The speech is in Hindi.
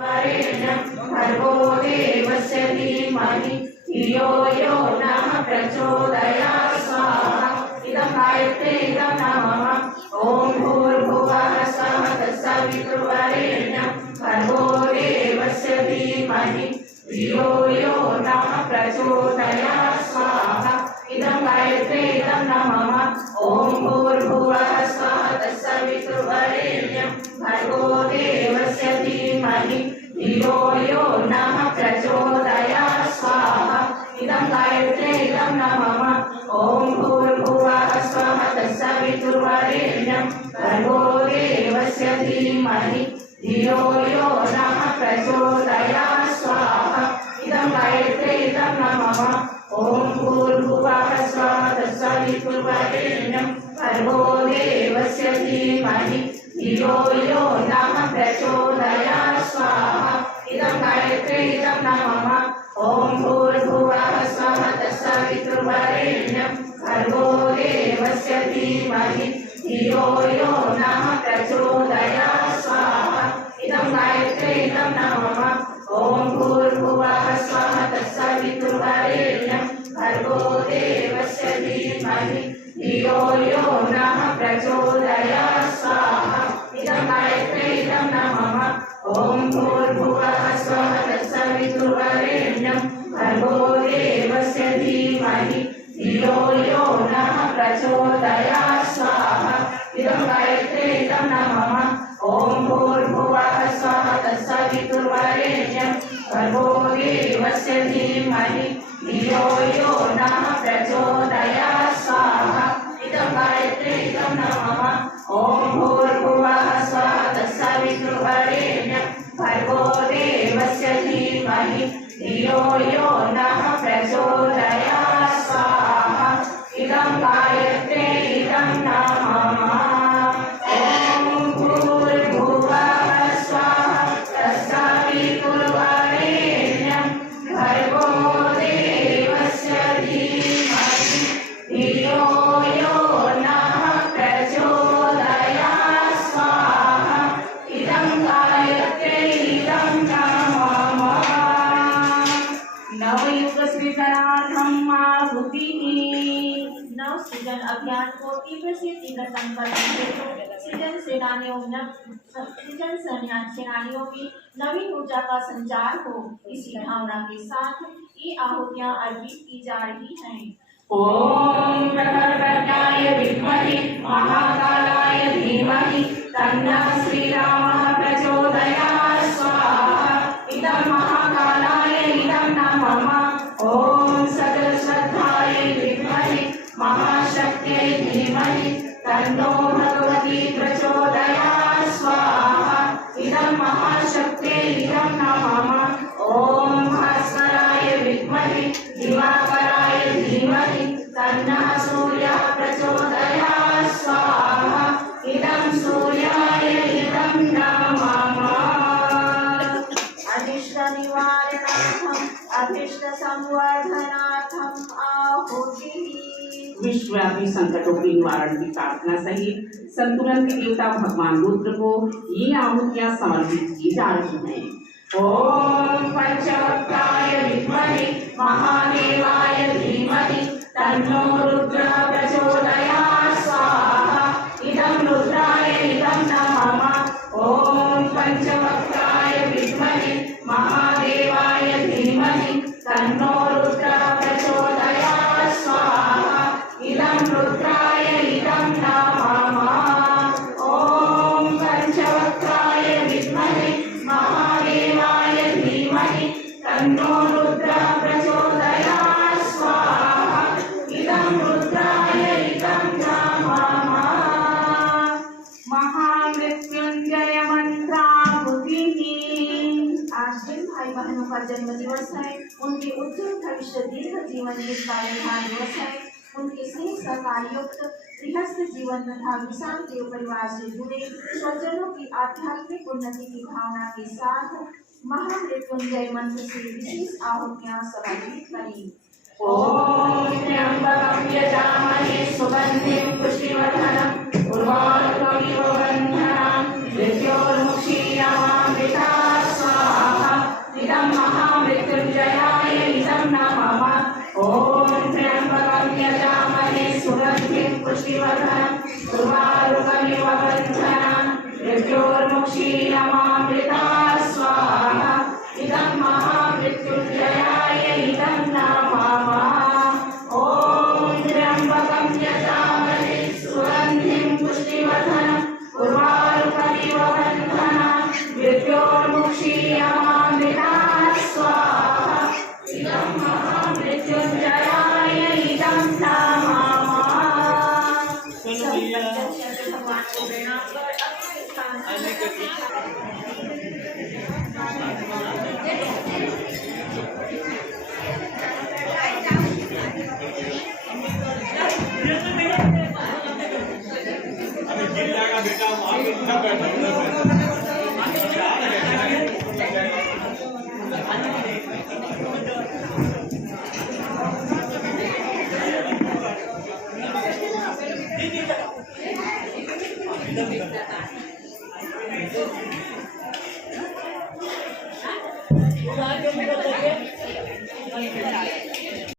वरेण्यं भर्गो देवस्य धीमहि धियो यो नः प्रचोदयात् स्वाहा। इदं गायत्रे इदं नमः। ॐ भूर्भुवः स्वः तत्सवितुर्वरेण्यं भर्गो देवस्य धीमहि धियो यो नः प्रचोदयात् स्वाहा। इदं गायत्रे इदं नमः। ॐ भूर्भुवः स्वः तत्सवितुर्वरेण्यं भर्गो देवस्य धीमहि धियो यो नः प्रचोदयात् स्वाहा। इदं गायत्रे इदं नमः। ॐ भूर्भुवः स्वः तत्सवितुर्वरेण्यं भर्गो देवस्य धीमहि धियो यो नः प्रचोदयात् स्वाहा। इदं गायत्रे इदं नमः। ॐ भूर्भुवः स्वः तत्सवितुर्वरेण्यं भर्गो देवस्य धीमहि धियो यो नः प्रचोदयात् स्वाहा। इदं गायत्रे इदं नमः। ॐ भूर्भुवः स्वः तत्सवितुर्वरेण्यं भर्गो देवस्य धीमहि धियो यो नः प्रचोदयात् स्वाहा। इदं गायत्रे इदं नमः। ॐ भूर्भुवः स्वः तत्सवितुर्वरेण्यं भर्गो देवस्य धीमहि धियो यो नः प्रचोदयात् स्वाहा। इदं गायत्रे इदं नमः। ॐ भूर्भुवः स्वः तत्सवितुर्वरेण्यं भर्गो देवस्य धीमहि धियो यो नः प्रचोदयात् स्वाहा। इदं गायत्रे इदं नमः। ॐ भूर्भुवः स्वः तत्सवितुर्वरेण्यं भर्गो देवस्य धीमहि धियो यो नः प्रचोदयात् स्वाहा। इदं गायत्रे इदं नमः। ॐ भूर्भुवः स्वः तत्सवितुर्वरेण्यं भर्गो देवस्य धीमहि धियो यो नः प्रचोदयात् स्वाहा। इदं गायत्रे इदं नमः। ॐ भूर्भुवः स्वः तत्सवितुर्वरेण्यं भर्गो देवस्य धीमहि धियो यो नः प्रचोदयात् स्वाहा। इदं गायत्रे इदं नमः। नवयुग सृजनार्थं आहुतिः। नव सृजन अभियान को तीव्र से तीव्र संकल्प हेतु सृजन सेनानियों की नवीन ऊर्जा का संचार हो, इसी भावना के साथ ये आहुतियां अर्पित की जा रही हैं। ॐ प्रखरप्रज्ञाय विद्महे महाकालाय धीमहि तन्नः श्रीरामः प्रचोदयात् स्वाहा। इदं महाकालाय इदं नमः। ॐ सकलश्रद्धाय विद्महे महाशक्त्यै धीमहि तन्नो भगवती प्रचोदयात् स्वाहा। इदं महाशक्त्यै इदं नमः। ॐ भास्कराय विद्महे दिवाकराय धीमहि तन्नः सूर्यः प्रचोदयात् स्वाहा। इदं सूर्याय इदं नमः। अनिष्ट निवारणार्थम अभिष्ट संवर्धनार्थम आहुतिः। विश्वव्यापी संकटों के निवारण की प्रार्थना सहित संतुलन के देवता भगवान रुद्र को ये आहुतियां समर्पित की जा रही हैं। ॐ पंचवक्त्राय विद्महे महादेवाय धीमहि तन्नो रुद्रः प्रचोदयात् स्वाहा। इदं रुद्राय इदं नमः। ॐ पंचवक्त्राय विद्महे महादेवाय धीमहि तन्नो रुद्रः प्रचोदयात् स्वाहा। इदं रुद्राय इदं नमः। ॐ पंचवक्त्राय विद्महे महादेवाय धीमहि तन्नो रुद्रः प्रचोदयात् स्वाहा। इदं रुद्राय इदं नमः। महामृत्युंजय मंत्राहुतिः। आज जिन भाई बहनों का जन्म दिवस है, उनके उज्जवल भविष्य दीर्घ जीवन का दिवस है। उनके स्नेह सहकार युक्त गृहस्थ जीवन तथा विशाल देव परिवार से जुड़े स्वजनों की आध्यात्मिक उन्नति की भावना के साथ महामृत्युंजय मंत्र से विशेष आहुतियां समर्पित करें। ॐ त्र्यंबकं यजामहे सुगन्धिं पुष्टिवर्धनम् उर्वारुकमिव बन्धनान् मृत्योर्मुक्षीयमामृतात् स्वाहा। Gracias.